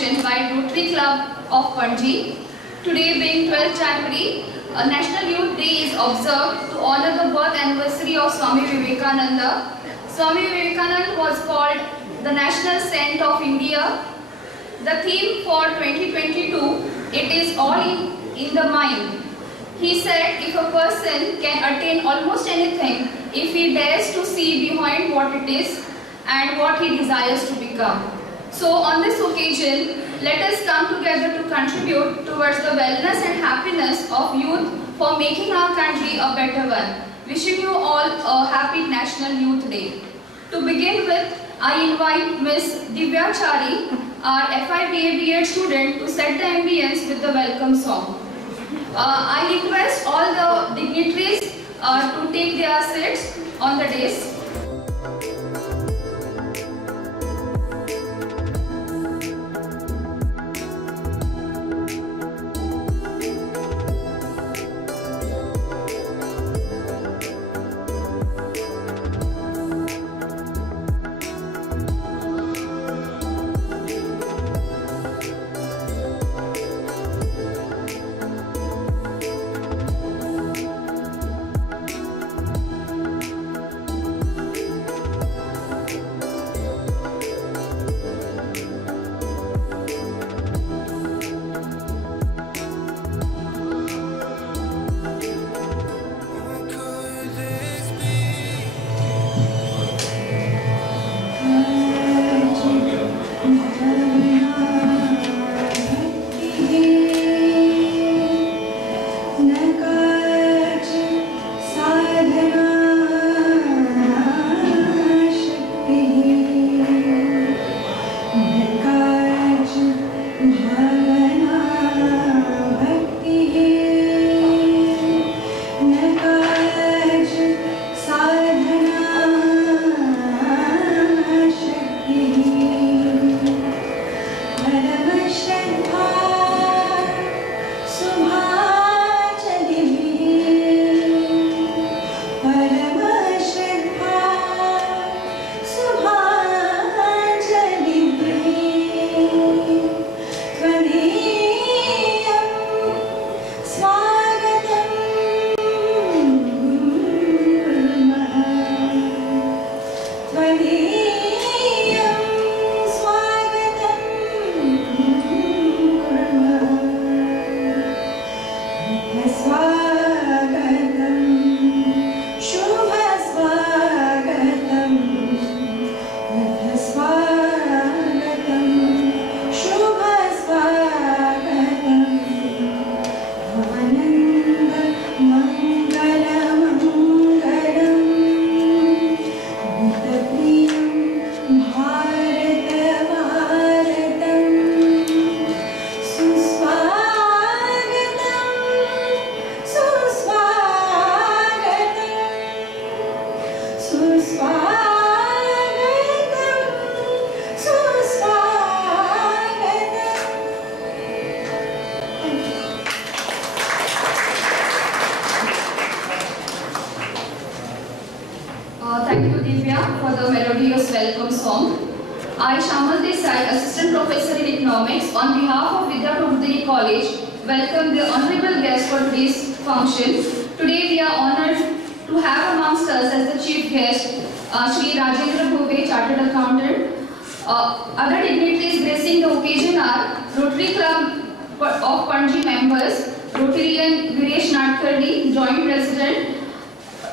function by Rotary Club of Panji. Today being 12th January, National Youth Day is observed to honor the birth anniversary of Swami Vivekananda. Swami Vivekananda was called the National Saint of India. The theme for 2022, it is all in the mind. He said if a person can attain almost anything if he dares to see behind what it is and what he desires to become. So on this occasion, let us come together to contribute towards the wellness and happiness of youth for making our country a better one. Wishing you all a happy National Youth Day. To begin with, I invite Ms. Divya Chari, our FIBA B.Ed student, to set the ambience with the welcome song. I request all the dignitaries to take their seats on the dais. Thank you, Divya, for the melodious welcome song. I, Shamal Desai, Assistant Professor in Economics, on behalf of Vidya Prabodhini College, welcome the honorable guests for today's function. Today we are honored to have amongst us as the chief guest, Shri Rajendra Bhove, Chartered Accountant. Other dignitaries gracing the occasion are Rotary Club of Panji members, Rotarian Viresh Nadkarni, Joint President,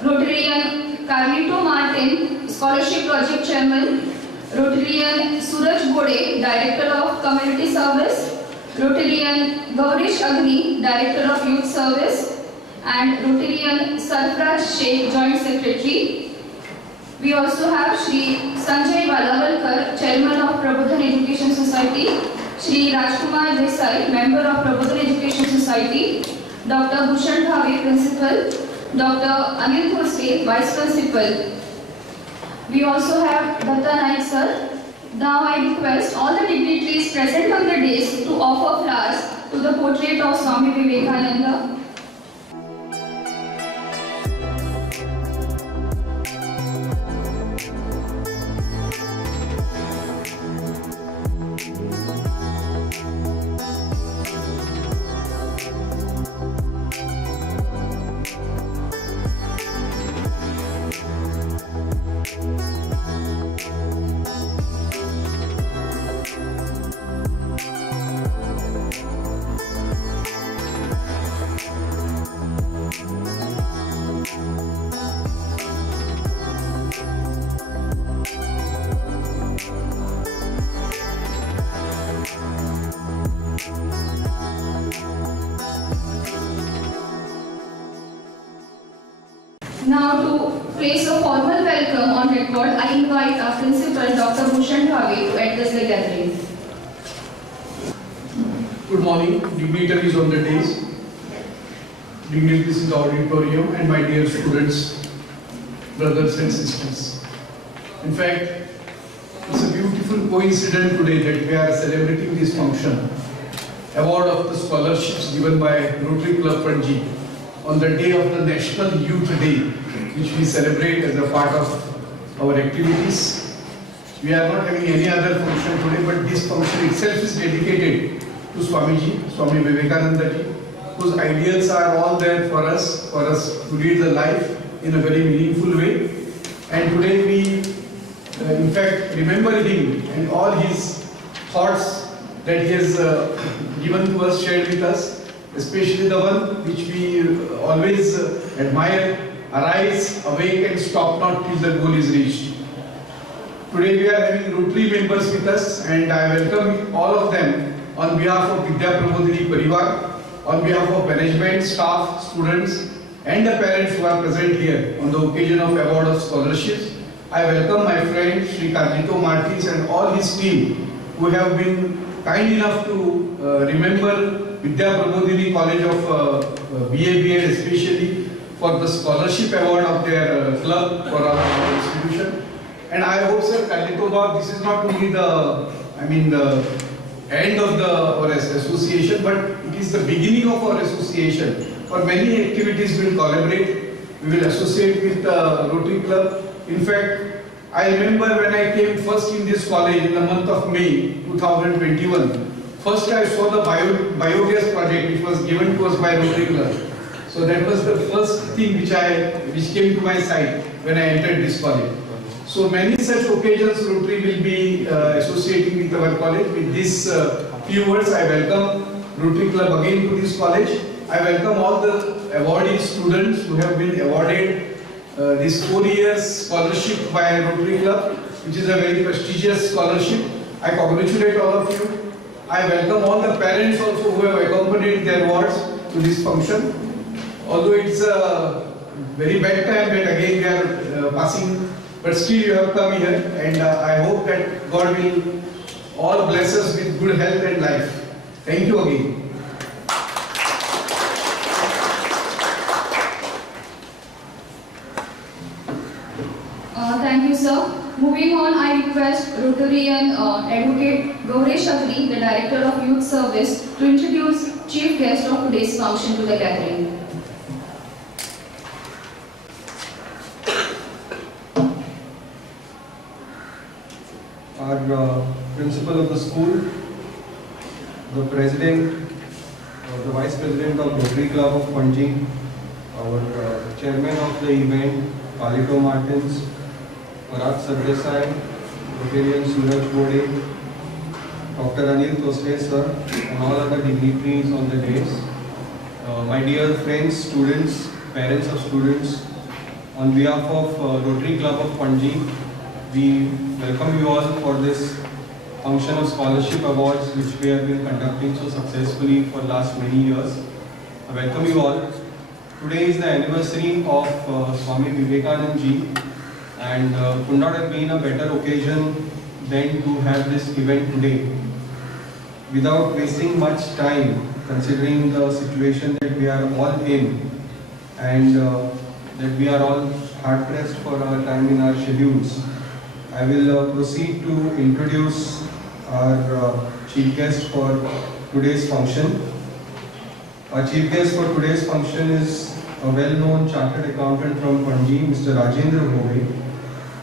Rotarian Carlito Martin, Scholarship Project Chairman, Rotarian Suraj Bode, Director of Community Service, Rotarian Gaurish Agni, Director of Youth Service, and Rotarian Sarfraz Sheikh, Joint Secretary. We also have Shri Sanjay Valavalkar, Chairman of Prabodhan Education Society, Shri Rajkumar Desai, Member of Prabodhan Education Society, Dr. Bhushan Bhave, Principal, Dr. Anil Khosle, Vice Principal. We also have Datta Naik sir. Now I request all the dignitaries present on the dais to offer flowers to the portrait of Swami Vivekananda. Now to place a formal welcome on record, I invite our principal, Dr. Bhushan Bhave, to address the gathering. Good morning, dignitaries on the days, dignitaries in the auditorium, and my dear students, brothers and sisters. In fact, it's a beautiful coincidence today that we are celebrating this function, award of the scholarships given by Rotary Club Panji on the day of the National Youth Day, which we celebrate as a part of our activities. We are not having any other function today, but this function itself is dedicated to Swamiji, Swami Vivekananda ji, whose ideals are all there for us to lead the life in a very meaningful way. And today we, in fact, remember him and all his thoughts that he has given to us, shared with us, especially the one which we always admire: arise, awake and stop not till the goal is reached. Today we are having Rotary members with us, and I welcome all of them on behalf of Vidya Prabodhini Parivar, on behalf of management, staff, students and the parents who are present here on the occasion of award of scholarships. I welcome my friend Sri Carlito Martins and all his team who have been kind enough to remember Vidya Prabodhini College of BA especially for the scholarship award of their club for our institution. And I hope, Sir Carlito Bab, this is not only the end of our association, but it is the beginning of our association. For many activities we will collaborate, we will associate with the Rotary Club. In fact, I remember when I came first in this college in the month of May 2021, first I saw the biogas project which was given to us by Rotary Club. So that was the first thing which came to my sight when I entered this college. So many such occasions Rotary will be associating with our college. With these few words, I welcome Rotary Club again to this college. I welcome all the awardee students who have been awarded this 4 years scholarship by Rotary Club, which is a very prestigious scholarship. I congratulate all of you. I welcome all the parents also who have accompanied their wards to this function. Although it's a very bad time that again we are passing, but still you have come here, and I hope that God will all bless us with good health and life. Thank you again. Thank you, sir. Moving on, I request Rotarian Advocate Gaurav Shakri, the Director of Youth Service, to introduce Chief Guest of today's function to the gathering. Our principal of the school, the president, the vice president of Rotary Club of Panji, our chairman of the event, Carlito Martins, Parag Sardesai, Rotarian Suraj Bode, Dr. Anil Tosle sir, and all other dignitaries on the days. My dear friends, students, parents of students, on behalf of Rotary Club of Panji, we welcome you all for this function of scholarship awards which we have been conducting so successfully for the last many years. I welcome you all. Today is the anniversary of Swami Vivekananda ji, and could not have been a better occasion than to have this event today. Without wasting much time, considering the situation that we are all in, and that we are all hard pressed for our time in our schedules, I will proceed to introduce our chief guest for today's function. Our chief guest for today's function is a well-known chartered accountant from Panji, Mr. Rajendra Bhove.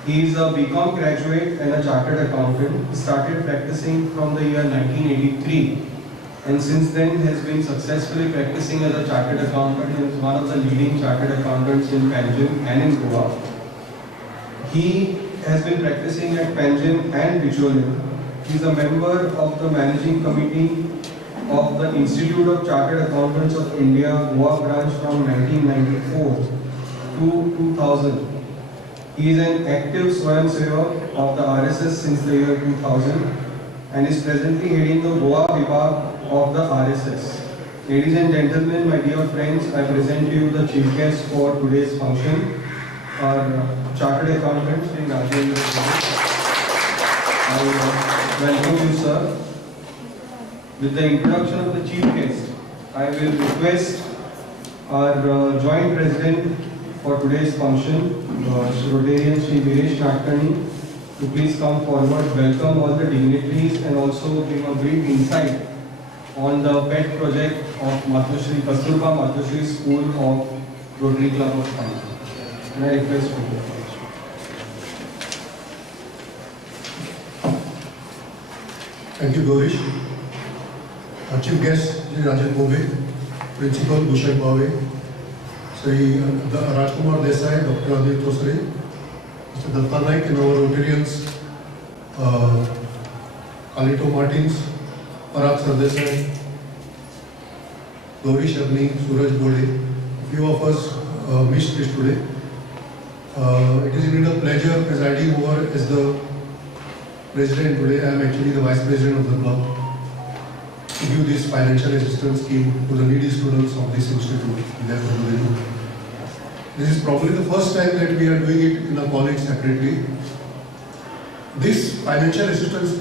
He is a BCom graduate and a chartered accountant. He started practicing from the year 1983, and since then has been successfully practicing as a chartered accountant and is one of the leading chartered accountants in Panjim and in Goa. He has been practicing at Panjim and Bicholim. He is a member of the managing committee of the Institute of Chartered Accountants of India, Goa branch from 1994 to 2000. He is an active Swayamsevak of the RSS since the year 2000, and is presently heading the Goa Vibhag of the RSS. Ladies and gentlemen, my dear friends, I present to you the chief guest for today's function, our Chartered Accountant, Sri Rajendra Singh. I welcome you, sir. With the introduction of the chief guest, I will request our joint president for today's function, Rotarian Sri Viresh Natkani, to please come forward, welcome all the dignitaries and also give a brief insight on the pet project of Mathushri, Kasturba Mathushri School of Rotary Club of Panjim. And I request for you. Thank you, Gaurish. Our chief guest, Sri Rajan Bhove, Principal Bhushan Bhave, Sri Rajkumar Desai, Dr. Adil Tosre, Mr. Datta Naik and our Rotarians, Kalito Martins, Parag Sardesai, Gaurish Agni, Suraj Bode. A few of us missed this today. It is indeed a pleasure presiding over as the president today. I am actually the vice president of the club, to give this financial assistance scheme to the needy students of this institute. This is probably the first time that we are doing it in a college separately. This financial assistance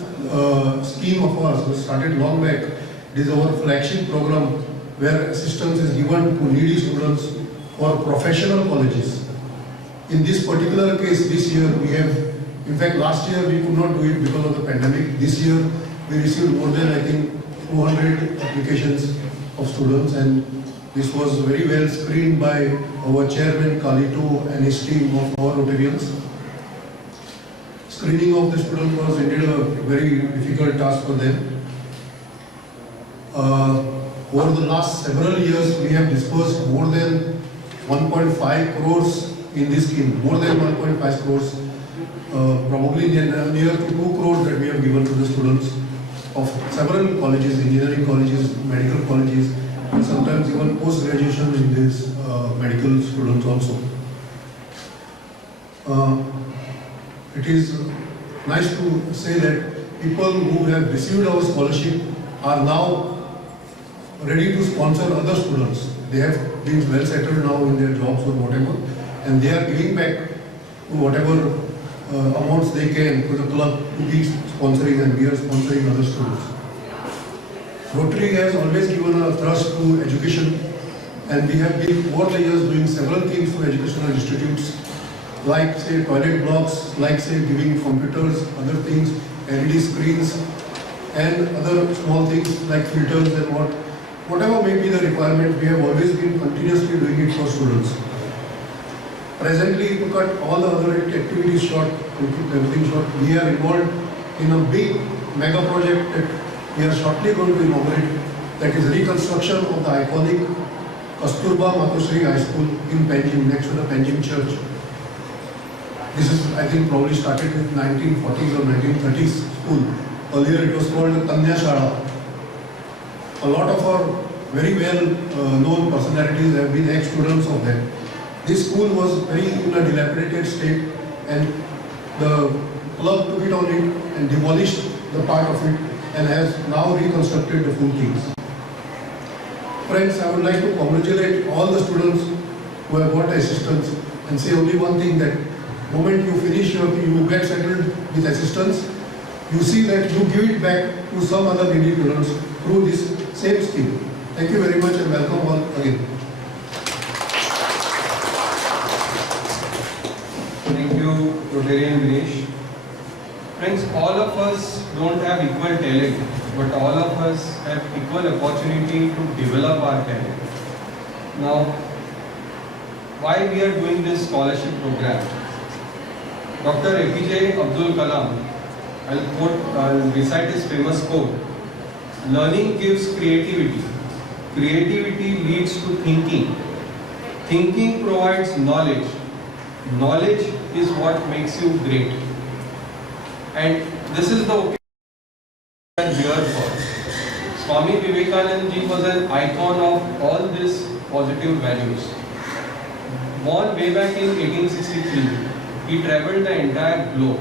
scheme of ours was started long back. It is our flagship program where assistance is given to needy students for professional colleges. In this particular case, this year we have, in fact last year we could not do it because of the pandemic. This year we received more than, I think, 200 applications of students, and this was very well screened by our chairman Kalito and his team of our Rotarians. Screening of the students was indeed a very difficult task for them. Over the last several years, we have disbursed more than 1.5 crores in this scheme, more than 1.5 crores, probably near to 2 crores that we have given to the students of several colleges, engineering colleges, medical colleges, and sometimes even post-graduation in these medical students also. It is nice to say that people who have received our scholarship are now ready to sponsor other students. They have been well settled now in their jobs or whatever, and they are giving back to whatever amounts they can to the club to be sponsoring, and we are sponsoring other students. Rotary has always given a thrust to education, and we have been over the years doing several things to educational institutes, like say toilet blocks, like say giving computers, other things, LED screens, and other small things like filters and whatever may be the requirement. We have always been continuously doing it for students. Presently, to cut all the other activities short, to keep everything short, we are involved in a big mega project that we are shortly going to inaugurate, that is reconstruction of the iconic Kasturba Mathushri High School in Panjim, next to the Panjim Church. This is, I think, probably started with 1940s or 1930s school. Earlier it was called Kanya Shala. A lot of our very well known personalities have been ex-students of that. This school was very in a dilapidated state, and the club took it on it and demolished the part of it and has now reconstructed the full things. Friends, I would like to congratulate all the students who have got assistance and say only one thing, that the moment you finish you get settled with assistance, you see that you give it back to some other needy students through this same scheme. Thank you very much and welcome all again. Thank you, Rotarian Viresh. Friends, all of us don't have equal talent, but all of us have equal opportunity to develop our talent. Now, why we are doing this scholarship program? Dr. APJ Abdul Kalam, I'll recite his famous quote: "Learning gives creativity. Creativity leads to thinking. Thinking provides knowledge. Knowledge is what makes you great." And this is the occasion we are here for. Swami Vivekananda ji was an icon of all these positive values. Born way back in 1863, he travelled the entire globe,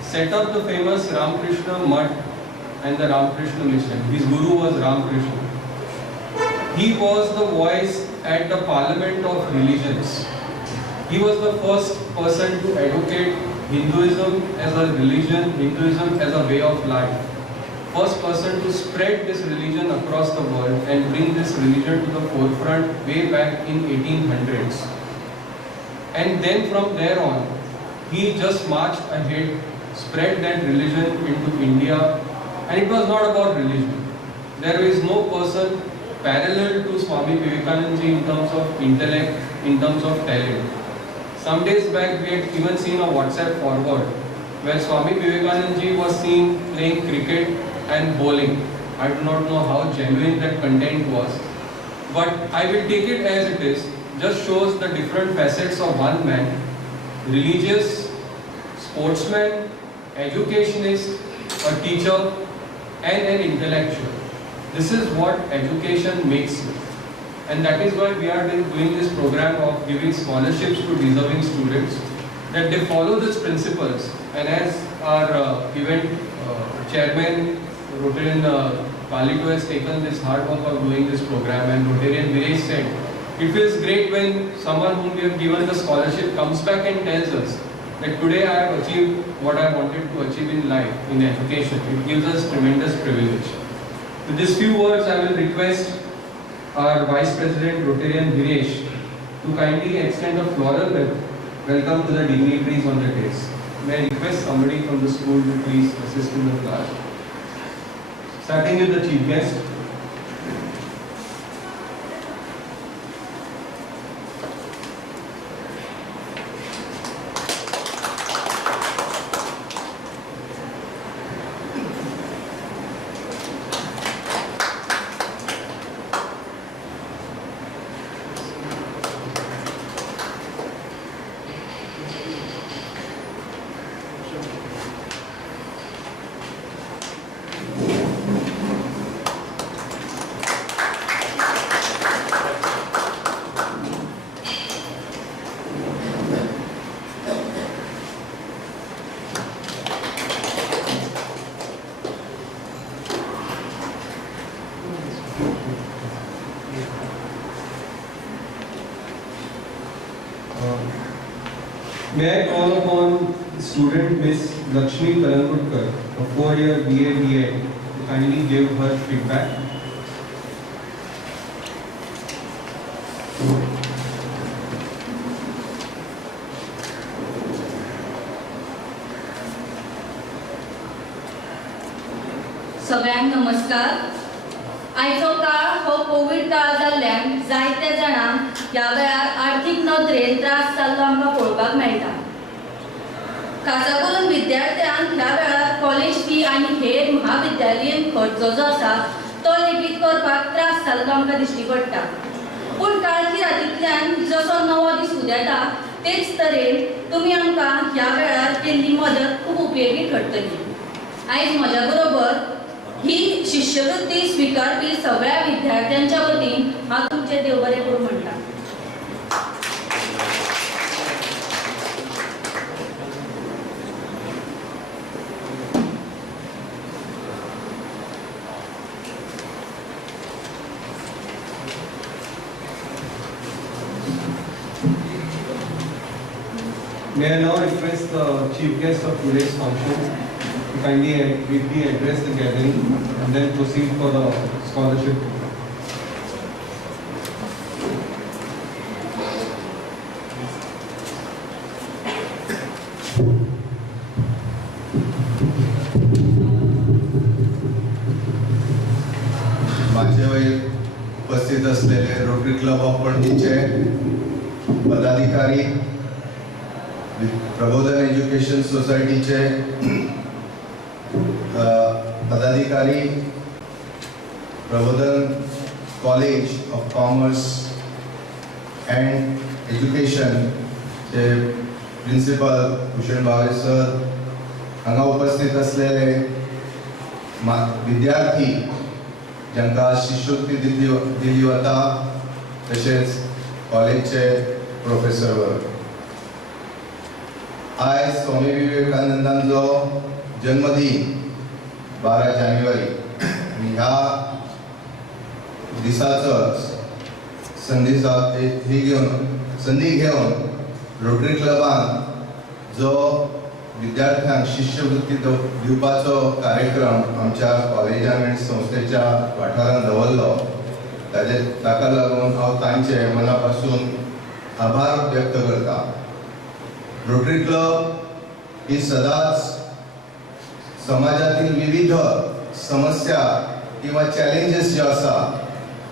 set up the famous Ramakrishna Mutt and the Ramakrishna mission. His guru was Ramakrishna. He was the voice at the Parliament of Religions. He was the first person to advocate Hinduism as a religion, Hinduism as a way of life. First person to spread this religion across the world and bring this religion to the forefront way back in 1800s. And then from there on, he just marched ahead, spread that religion into India, and it was not about religion. There is no person parallel to Swami Vivekananda ji in terms of intellect, in terms of talent. Some days back we had even seen a WhatsApp forward where Swami Vivekananda ji was seen playing cricket and bowling. I do not know how genuine that content was, but I will take it as it is. Just shows the different facets of one man: religious, sportsman, educationist, a teacher, and an intellectual. This is what education makes you. And that is why we are doing this program of giving scholarships to deserving students, that they follow these principles. And as our event chairman, Rotarian Palito, has taken this hard work of doing this program, and Rotarian Viresh said, it feels great when someone whom we have given the scholarship comes back and tells us that today I have achieved what I wanted to achieve in life, in education. It gives us tremendous privilege. With these few words, I will request our Vice President Rotarian Viresh to kindly extend a floral welcome to the dignitaries on the dais. May I request somebody from the school to please assist in the class. Starting with the chief guest. May I call upon student Miss Lakshmi Kalangutkar, a 4-year BA BEd, to kindly give her feedback. सगळ्यांक नमस्कार. आयचो काळ हो Covid काळ जाल्ल्यान जायत्या जाणांक ह्या वेळार आर्थीक नदरेन त्रास जाल्लो आमकां पळोवपाक मेळटा. खासा करून विद्यार्थ्यांक ह्या वेळार कॉलेज फी आनी हेर महाविद्यालयीन खर्च जो आसा तो लेगीत करपाक त्रास जाल्लो आमकां दिश्टी पडटा. पूण काळजी रातींतल्यान जसो नवो दीस उदेता तेच तरेन तुमी आमकां ह्या वेळार केल्ली मदत खूब उपयोगी ठरतली. आयज म्हज्या बरोबर ही शिश्यवृत्ती स्वीकारपी सगळ्या विद्यार्थ्यांच्या वतीन हांव तुमचे देव बरें करूं म्हणटा. May I now request the chief guest of today's function to kindly briefly address the gathering and then proceed for the scholarship. माझ्या वेळी उपस्थित असलेले रोटरी क्लब ऑफ पणजीचे पदाधिकारी, प्रबोधन एज्युकेशन सोसायटीचे पदाधिकारी, प्रबोधन college of commerce and education चे प्रिन्सिपल भूषण भावे सर, हांगा उपस्थित असलेले विद्यार्थी ज्यांका शिष्यवृत्ती दिली वता, तसेच कॉलेजचे प्रोफेसर वर्ग. आज स्वामी विवेकानंदांचो जन्मदीन 12 जानेवारी आणि ह्या दिसाचं संधी घेऊन रोटरी क्लबान जो विद्यार्थ्यांक शिष्यवृत्ती दिवपाचो कार्यक्रम आमच्या कॉलेजान आणि संस्थेच्या वाठारांत दवरलो ताका लागून हांव तांचे मनापासून आभार व्यक्त करता. रोटरी क्लब ही सदांच समाजातील विविध समस्या किंवा चॅलेंजेस जे आसा,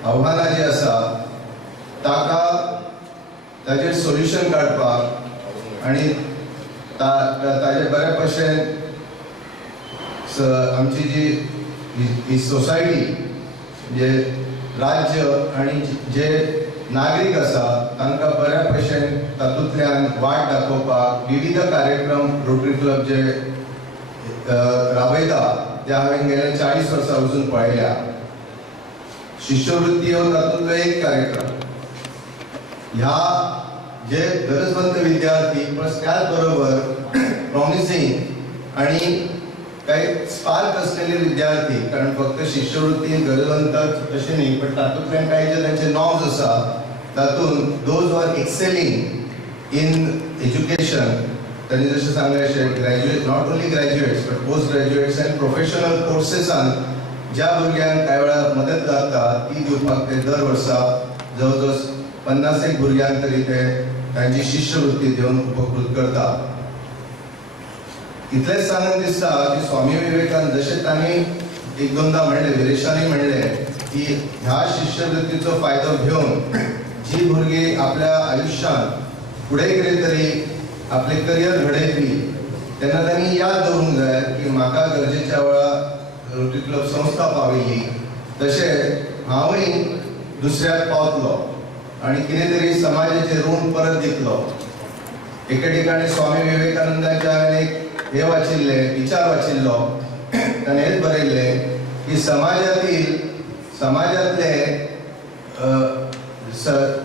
आव्हानां जी आसा ताचेर सोल्युशन काडपाक आणि ताचे बरे भशेन आमची जी सोसायटी जे राज्य आणि जे नागरिक आसा तांकां बऱ्या भशेन तातूंतल्यान वाट दाखोवपाक विविध कार्यक्रम रोटरी क्लब जे राबयता ते हांवें गेल्या 40 वर्सां वचून पळयल्या. शिष्यवृत्ती हो तातूंतलो एक कार्यक्रम. ह्या जे गरजवंत विद्यार्थी पण त्याच बरोबर प्रॉमिसिंग आणि काही स्पार्क असलेले विद्यार्थी, कारण फक्त शिष्यवृत्ती गरजवंतच अशें न्ही पण तातूंतल्यान काही जे तांचे नॉर्म्स आसा तातूंत those are excelling in education. त्यांनी जशें सांगलें अशें graduate, not only graduates but post graduates and professional कोर्सेसान ज्या भुरग्यांक कांय वेळार मदत लागता ती दिवपाक ते दर वर्सा जवळ 50 भुरग्यांक तरी ते तांची शिष्यवृत्ती दिवन उपकृत करता. इतलेंच सांगून दिसता की स्वामी विवेकानंद जशें तांणी एक दोनदा म्हणलें, विरेशांनी म्हणलें की ह्या शिष्यवृत्तीचो फायदो घेवन जी भुरगीं आपल्या आयुश्यांत फुडें कितें तरी आपले करियर घडयतली तेन्ना तांणी याद दवरूंक जाय की म्हाका गरजेच्या वेळार रोटरी क्लब संस्था पावयली, तशें हांवूय दुसऱ्याक पावतलो आणि कितें तरी समाजाचें ऋण परत दितलो. एके ठिकाणी स्वामी विवेकानंदाचे हांवें एक हे वाचिल्लें, विचार वाचिल्लो. ताणें हेच बरयल्लें की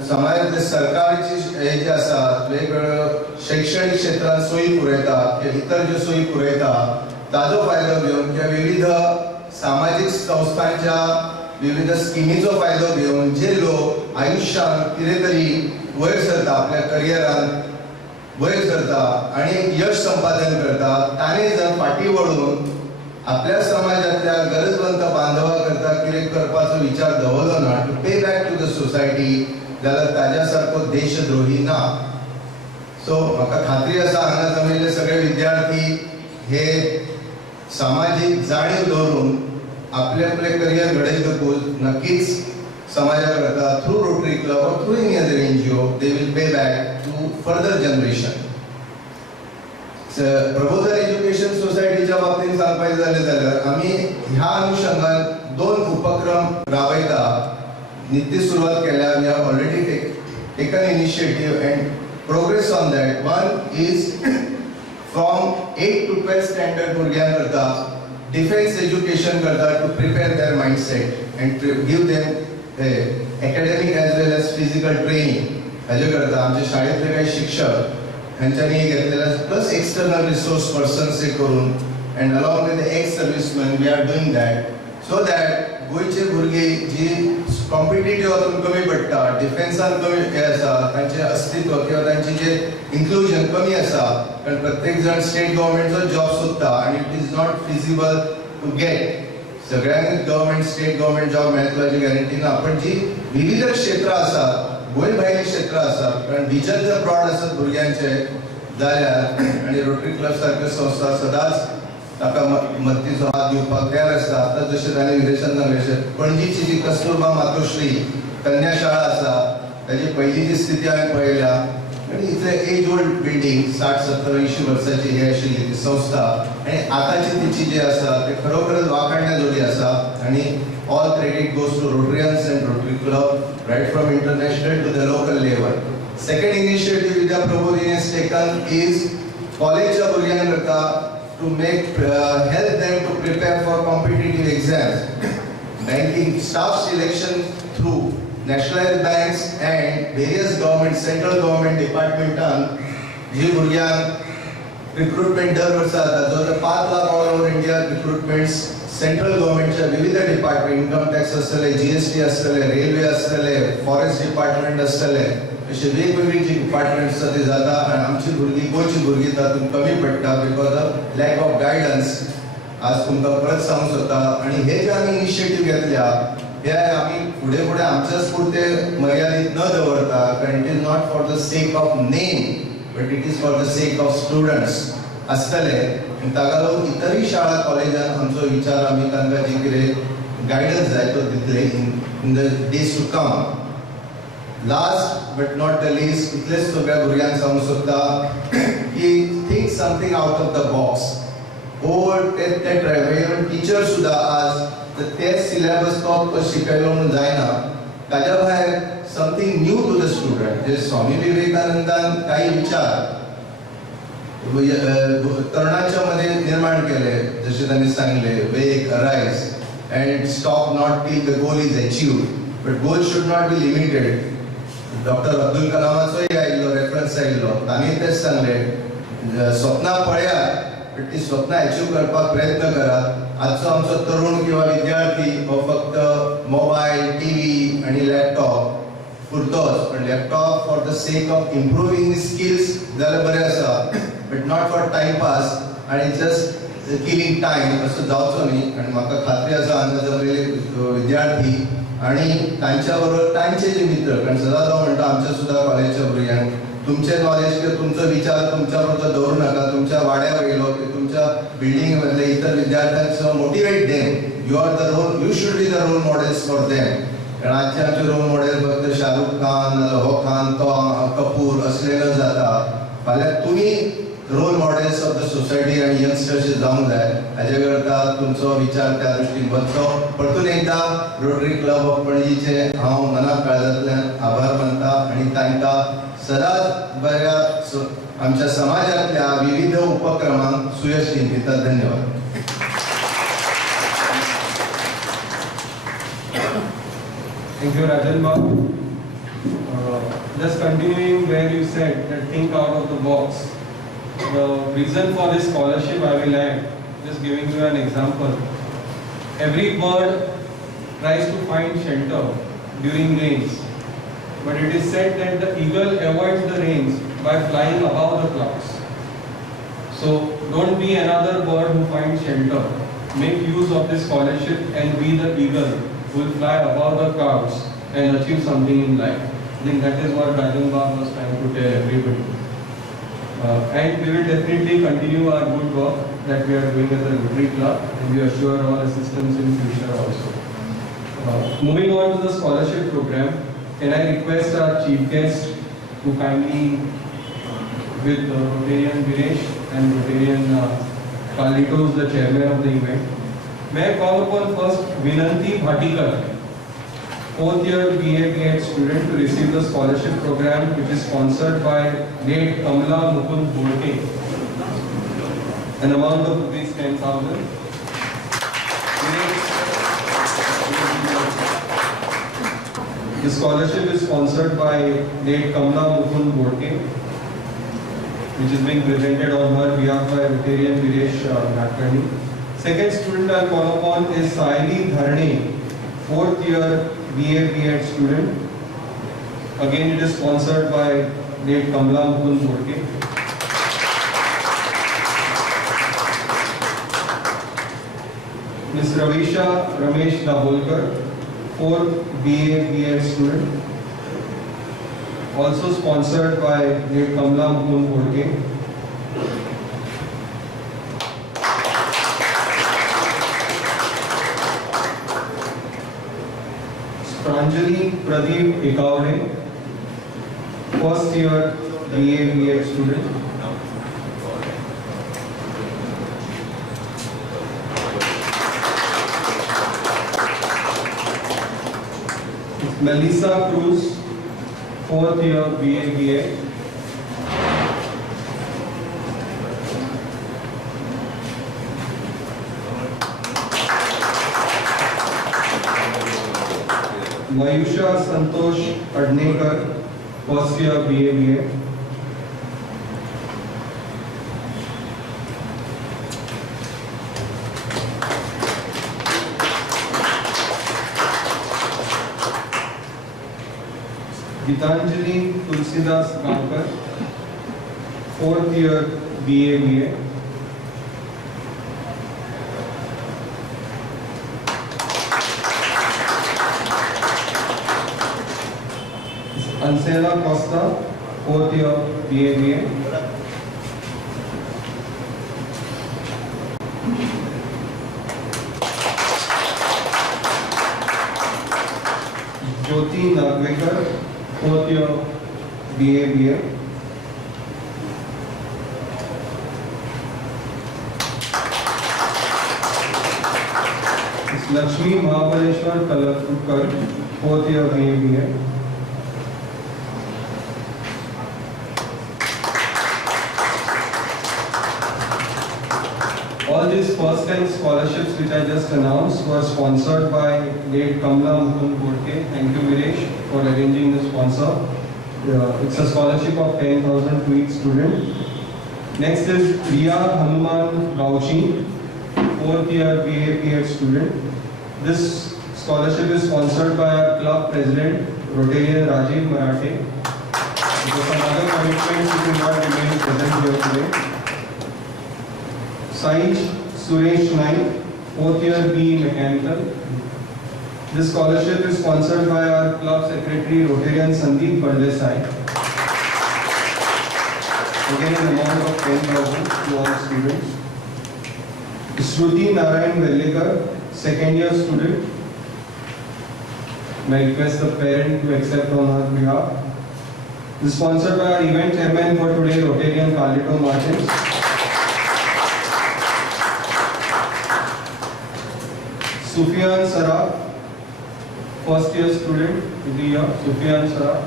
समाजातले सरकारची हे जे आसा वेगवेगळ्यो शैक्षणीक क्षेत्रांत सोयी पुरयता किंवा इतर ज्यो सोयी पुरयता ताजो फायदो घेवन किंवा विविध सामाजीक संस्थांच्या विविध स्किमीचो फायदो घेवन जे लोक आयुश्यांत कितें तरी वयर सरता, आपल्या करियरांत वयर सरता आणि यश संपादन करता, ताणें जर फाटीं वळून आपल्या समाजातल्या गरजवंत बांधवा करता कितें करपाचो विचार दवरलो ना, टू पे बॅक टू द सोसायटी, जाल्यार ताज्या सारको देशद्रोही ना. सो म्हाका खात्री आसा हांगा जमिल्ले सगळे विद्यार्थी हे सामाजीक जाणीव दवरून आपले आपले करियर घडयतकूच नक्कीच समाजा करता थ्रू रोटरी क्लब और through any other NGO they will pay back to further generation. प्रबोधन एज्युकेशन सोसायटीच्या बाबतीत सांगपाचें जालें जाल्यार आमी ह्या अनुशंगान 2 उपक्रम राबयता. नित्य सुरवात केल्या. We have already taken initiative and progress on that. One is from 8 to 12 standard भुरग्यांक करता डिफेन्स एज्युकेशन करता to prepare their mindset and give them academic as well as physical training. हाजे करता आमचे शाळेंतले काही शिक्षक हांच्यांनी घेतलेले प्लस एक्सटर्नल रिसोर्स पर्सन्स हे करून and along with ex serviceman we are doing that so that गोंयचे भुरगीं जी कॉम्पिटिटिव्ह हातून कमी पडटा, डिफेन्सान कमी हे आसा, तांचें अस्तित्व किंवा तांचें जे इन्क्लुजन कमी आसा, कारण प्रत्येक जण स्टेट गव्हर्मेंटचो जॉब सोदता आनी it is not feasible to get. सगळ्यांक गव्हर्मेंट स्टेट गव्हर्मेंट जॉब मेळटलो हाची गॅरंटी ना. पण जी विविध क्षेत्रां आसात, गोंय भायली क्षेत्रां आसात, कारण विजन जर ब्रॉड आसत भुरग्यांचे जाल्यार आनी रोटरी क्लब सारक्यो संस्था सदांच ताका मदतीचो हात दिवपाक तयार आसता. आतां जशें ताणें विरेशान सांगलें पणजीची जी कस्तुरबा मातोश्री कन्या शाळा आसा ताची पयलींची स्थिती हांवें पळयल्या आनी इतले एज ओल्ड बिल्डींग 60-70-80 वर्सांची ही आशिल्ली ती संस्था आनी आतांची तिची जी आसा ते खरोखरच वाखाणण्या जोडी आसा. आनी all credit goes to Rotarians and Rotary club right from international to the local level. Second initiative Vidya Prabodhini has taken is कॉलेजच्या भुरग्यांक करता to help them to prepare for competitive exams. Banking staff selection through nationalized banks and various government, central government departments. जी भुरग्यांक recruitment दर वर्सा जाता, जो 5 lakh all over India recruitments central गव्हर्नमेंटच्या विविध department, income tax असतले, GST असतले, रेल्वे असतले, forest department असतले, अशी वेगवेगळी जी डिपार्टमेंट आसा ती जाता आनी आमची भुरगीं गोंयची भुरगीं तातूंत कमी पडटा because of lack of guidance. आज तुमकां परत सांगूंक सोदता आनी हे जे आमी इनिशिएटीव घेतल्या हे आमी फुडें फुडें आमच्याच पुरते मर्यादीत न दवरता, कारण it is not for the sake of name but it is for the sake of students आसतले. आनी ताका लागून इतरय शाळा कॉलेजान आमचो विचार आमी तांकां जी कितें गायडन्स जाय तो दितले in the days to come. Last but not the least इतलेच सगळ्या भुरग्यांक सांगूंक सोदता की think something out of the box. Over ते ट्रायबल टीचर सुद्धा आज ते सिलेबस तो शिकयलो म्हणून जायना, ताज्या भायर something new to the student. जे स्वामी विवेकानंदान काही विचार तरुणांच्या मध्ये निर्माण केले, जसे त्यांनी सांगले wake, arise and stop not till the goal is achieved, but goal should not be limited. Doctor Abdul कलामाचोय आयिल्लो रेफरन्स आयिल्लो, तांणी तेच सांगले स्वप्नां पळयात बट ती स्वप्नां अचीव करपाक प्रयत्न करात. आजचो आमचो तरुण किंवा विद्यार्थी हो फक्त मोबाईल, टीव्ही आणि लॅपटॉप पुरतोच, पण laptop for the sake of improving skills जाल्यार बरें आसा, बट नॉट फॉर टायमपास आणि जस्ट किलिंग टायम असो जावचो न्ही. आणि म्हाका खात्री आसा हांगा जमलेले विद्यार्थी आणि तांच्या बरोबर तांचे जे मित्र, कारण सदांच हांव म्हणटा आमच्या सुद्धा कॉलेजच्या भुरग्यांक तुमचे नॉलेज किंवा तुमचो विचार तुमच्या बरोबर दवरू नाका. तुमच्या वाड्या वयलो किंवा तुमच्या बिल्डिंग मधले इतर विद्यार्थ्यांक motivate them. You are the role, you should be the role models for them. कारण आजचे आमचे रोल मॉडेल फक्त शाहरुख खान, हो खान, तो कपूर असले न जाता. फाल्यां तुमी role models of the society आणि यंगस्टर्स जावंक जाय. हाजे करता तुमचो विचार त्या दृश्टीन वचचो. परतून एकदा रोटरी क्लब ऑफ पणजीचे हांव मनाक काळजांतल्यान आभार मानता आणि तांकां सदांच बऱ्या आमच्या समाजातल्या विविध उपक्रमांक सुयश दिता. धन्यवाद. Thank you, Rajan Babu. Just continuing where you said that think out of the box. The reason for this scholarship I will add, just giving you an example. Every bird tries to find shelter during rains, but it is said that the eagle avoids the rains by flying above the clouds. So don't be another bird who finds shelter. Make use of this scholarship and be the eagle who will fly above the clouds and achieve something in life. I think that is what Rajan Babu was trying to tell everybody. And we will definitely continue our good work that we are doing as a Rotary Club, and we assure our assistance in future also. Moving on to the scholarship program, can I request our chief guest to kindly, with Rotarian Viresh and Rotarian Carlitos, the chairman of the event, may I call upon first Vinanti Bhatikar, 4th year BA B.Ed student, to receive the scholarship program which is sponsored by late Kamla Mukund Borke, an amount of rupees 10,000. The scholarship is sponsored by late Kamla Mukund Borke, which is being presented on her behalf by Rotarian Viresh Natkani. Second student I'll call upon is Saili Dharne, 4th year BA B.Ed student. Again, it is sponsored by late Kamla Mukund Borke. Ms. Ravisha Ramesh Dabolkar, 4th BA B.Ed student. Also sponsored by late Kamla Mukund Borke. Pranjali Pradeep Ekavade, 1st year BA B.Ed student. Melissa Cruz, 4th year BA B.Ed. Mayusha Santosh Adnekar, 1st year BA B.Ed. Gitanjali Tulsidas Gankar, 4th year BA. Ansela Costa, 4th year BA. Jyoti Nagvekar, 4th year BA. Lakshmi Mahabaleshwar Kalakukar, 4th year BA. All these first-time scholarships which I just announced were sponsored by late Kamla Mukund Borke. Thank you, Viresh, for arranging the sponsor. It's a scholarship of 10,000 to each student. Next is Priya Hanuman Gauchi, 4th year BA student. This scholarship is sponsored by our club president, Rotarian Rajiv Marathe. Because some other commitments he could not remain present here today. Saij Suresh Naik, 4th year BE Mechanical. This scholarship is sponsored by our club secretary, Rotarian Sandeep Bardesai. Again, an amount of 10,000 to all students. Shruti Narayan Vellekar, 2nd year student. May I request the parent to accept on her behalf. This is sponsored by our event chairman for today, Rotarian Carlito Martins. Sufyan Saraf, 1st year student in the year, Sufyan Saraf.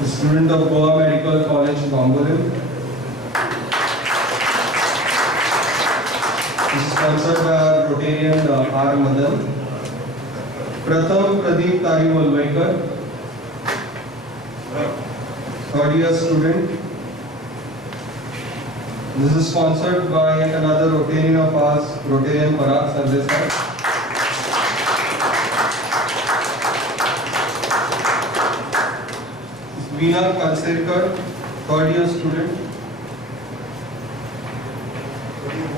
The student of Goa Medical College, Bambolim. This is sponsored by our Rotarian R. Madan. Pratham Pradeep Tari Walvaikar, 3rd year student. This is sponsored by yet another Rotarian of ours, Rotarian Parag Sardesai. Veena Kalserkar, 3rd year student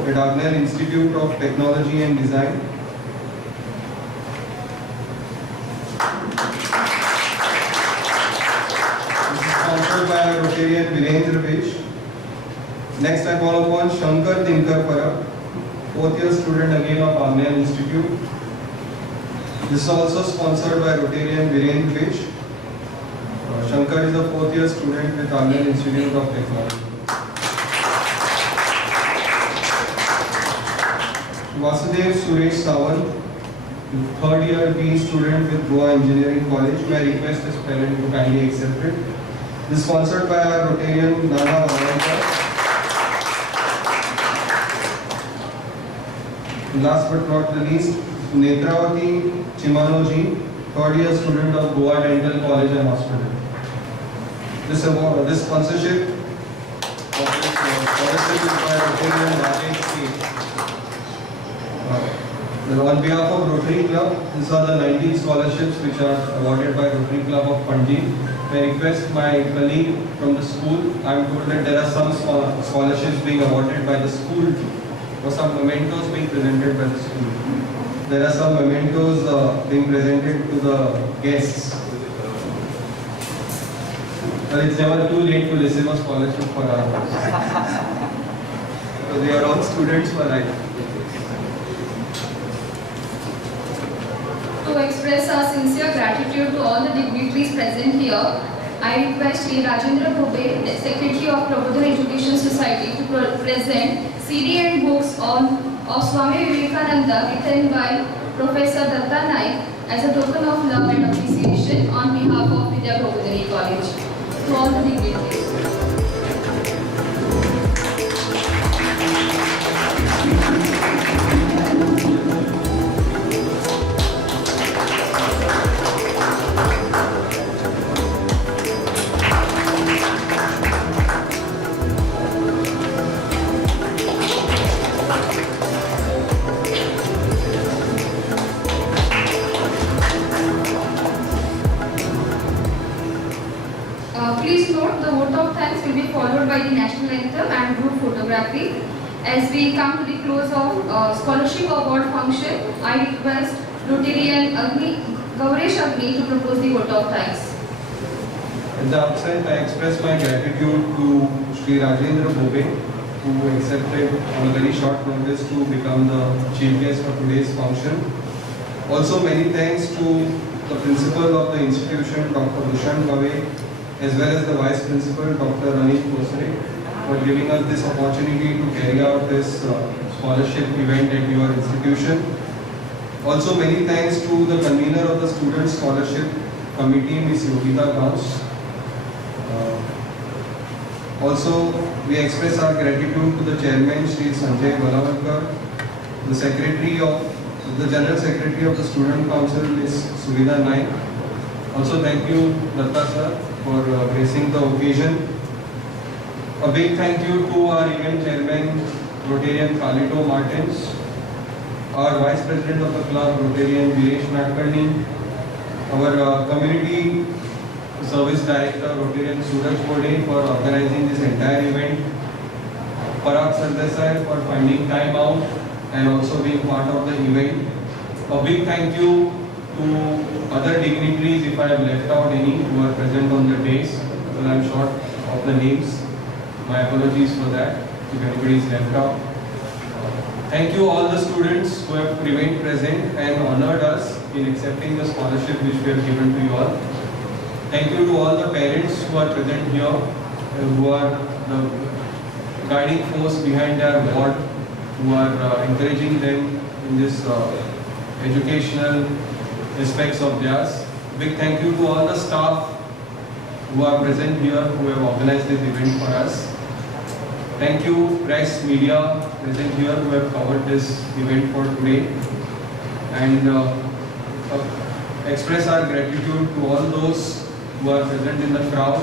at Agnel Institute of Technology and Design. This is sponsored by our Rotarian Virendra Vish. Next I call upon Shankar Dinkar Parab, 4th year student again of Agnel Institute. This is also sponsored by Rotarian Virendra Vish. Shankar is a 4th year student with Agnel Institute of Technology. Vasudev Suresh Sawant, 3rd year BE student with Goa Engineering College. May I request his parent to kindly accept it. This is sponsored by our Rotarian Nana Vanankar. Last but not the least, Netravati Chimanoji, 3rd year student of Goa Dental College and Hospital. This sponsorship of this scholarship is by Rotarian Rajesh K. On behalf of Rotary Club, these are the 19 scholarships which are awarded by Rotary Club of Panji. May I request my colleague from the school. I am told that there are some scholarships being awarded by the school, or some mementos being presented by the school. There are some mementos being presented to the guests. But it's never too late to receive a scholarship for our course. So they are all students for life. To express our sincere gratitude to all the dignitaries present here, I request Sri Rajendra Bhube, the Secretary of Prabodhan Education Society, to present CD and books of Swami Vivekananda written by Professor Datta Naik as a token of love and appreciation on behalf of Vidya Prabodhani College. To all the dignitaries. As we come to the close of scholarship award function, I request Rotarian Gauresh Agni to propose the vote of thanks. At the outset, I express my gratitude to Sri Rajendra Bobe, who accepted on a very short notice to become the chief guest for today's function. Also, many thanks to the principal of the institution, Dr. Dushan Bave, as well as the vice principal, Dr. Anil Kosare, for giving us this opportunity to carry out this scholarship event at your institution. Also, many thanks to the convener of the Student Scholarship Committee, Ms. Yogita Gauss. Also, we express our gratitude to the chairman, Shri Sanjay Balavankar, the General Secretary of the Student Council, Ms. Suvidha Naik. Also, thank you, Datta sir, for gracing the occasion. A big thank you to our event chairman, Rotarian Palito Martins, our vice president of the club, Rotarian Viresh Nadkarni, our community service director, Rotarian Suraj Bode, for organizing this entire event, Parag Sardesai for finding time out and also being part of the event. A big thank you to other dignitaries, if I have left out any, who are present on the days, because I am short of the names. My apologies for that, if anybody is left out. Thank you all the students who have remained present and honored us in accepting the scholarship which we have given to you all. Thank you to all the parents who are present here, who are the guiding force behind their ward, who are encouraging them in this educational aspects of theirs. Big thank you to all the staff who are present here, who have organized this event for us. Thank you, press, media present here who have covered this event for today. And express our gratitude to all those who are present in the crowd.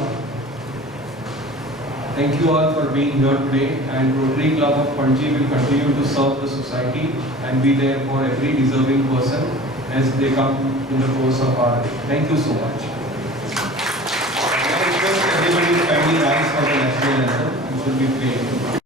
Thank you all for being here today, and Rotary Club of Panji will continue to serve the society and be there for every deserving person as they come in the course of our day. Thank you so much. I request everybody to kindly rise for the national anthem, which will be played.